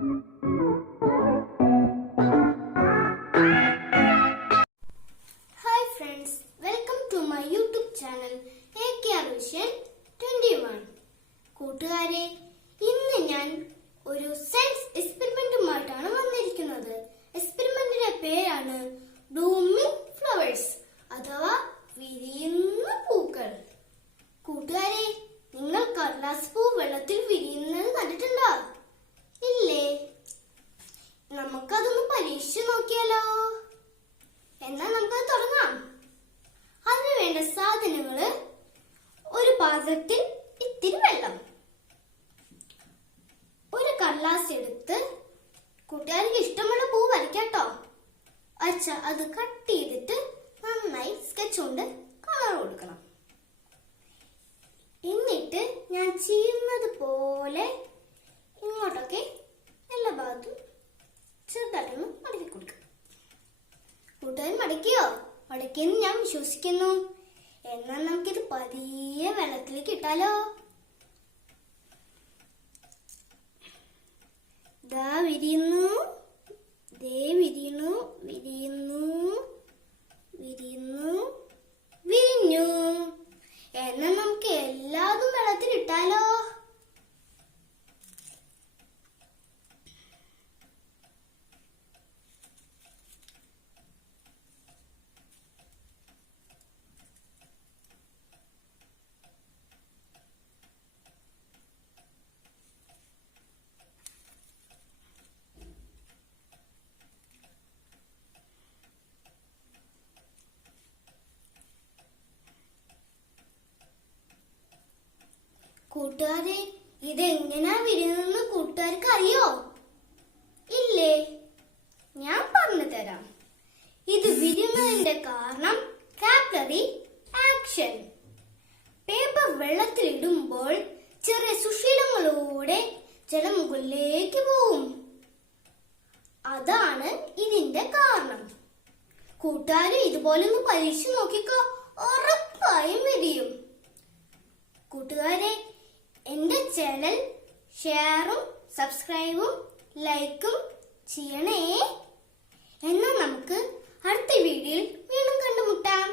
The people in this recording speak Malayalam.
Hi friends, welcome to my YouTube channel AK21. കൂട്ടുകാരെ, ഇന്ന് ഞാൻ ഒരു സയൻസ് എക്സ്പെരിമെന്റുമായിട്ടാണ് വന്നിരിക്കുന്നത്. എക്സ്പെരിമെന്റിന്റെ പേരാണ് ബ്ലൂമിംഗ് ഫ്ലവേഴ്സ് അഥവാ വിരിയുന്ന പൂക്കൾ. കൂട്ടുകാരെ, നിങ്ങൾ കടലാസ് പൂ വെള്ളത്തിൽ വിരിയുന്നത് കണ്ടിട്ടുണ്ടോ? ഇല്ലേ? നമുക്കതൊന്ന് പരീക്ഷിച്ച് നോക്കിയാലോ? എന്നാൽ നമുക്കത് തുടങ്ങാം. അതിനു വേണ്ട സാധനങ്ങള്: ഒരു പാത്രത്തിൽ ഇത്തിരി വെള്ളം, ഒരു കടലാസ് എടുത്ത് കൂട്ടുകാർക്ക് ഇഷ്ടമുള്ള പൂ വരയ്ക്കാട്ടോ. അത് കട്ട് ചെയ്തിട്ട് നന്നായി സ്കെച്ച് കൊണ്ട് കളർ കൊടുക്കണം. എന്നിട്ട് ഞാൻ ചെയ്യുന്നത് പോലെ ഇങ്ങോട്ടൊക്കെ എല്ലാ ഭാഗത്തും ചെറുതായിട്ടൊന്ന് മടക്കി കൊടുക്കണം. കൂട്ടുകാർ മടക്കിയോ? മടക്കിയെന്ന് ഞാൻ വിശ്വസിക്കുന്നു. എന്നാൽ നമുക്കിത് പതിയെ വെള്ളത്തിലേക്ക് ഇട്ടാലോ? ദാ വിരിയുന്നു, ദേ വിരിയുന്നു, വിരിയുന്നു, വിരിയുന്നു, വിരിഞ്ഞു. എന്നാൽ നമുക്ക് എല്ലാതും വെള്ളത്തിൽ ഇട്ടാലോ? കൂട്ടുകാരെ, ഇതെങ്ങനാ വിരിയുന്നെന്ന് കൂട്ടുകാർക്ക് അറിയോ? ഇല്ലേ? ഞാൻ പറഞ്ഞു തരാം. ഇത് വിരിയുന്നതിന്റെ കാരണം കാപ്പിലറി ആക്ഷൻ. പേപ്പർ വെള്ളത്തിലിടുമ്പോൾ ചെറിയ സുഷിരങ്ങളോടെ ജലം മുകളിലേക്ക് പോവും. അതാണ് ഇതിന്റെ കാരണം. കൂട്ടുകാരെ, ഇതുപോലെ ഒന്ന് പരീക്ഷിച്ച് നോക്കിക്കോ, ഉറപ്പായും വിരിയും. കൂട്ടുകാരെ, എന്റെ ചാനൽ ഷെയറും സബ്സ്ക്രൈബും ലൈക്കും ചെയ്യണേ. എന്നാൽ നമുക്ക് അടുത്ത വീഡിയോയിൽ വീണ്ടും കണ്ടുമുട്ടാം.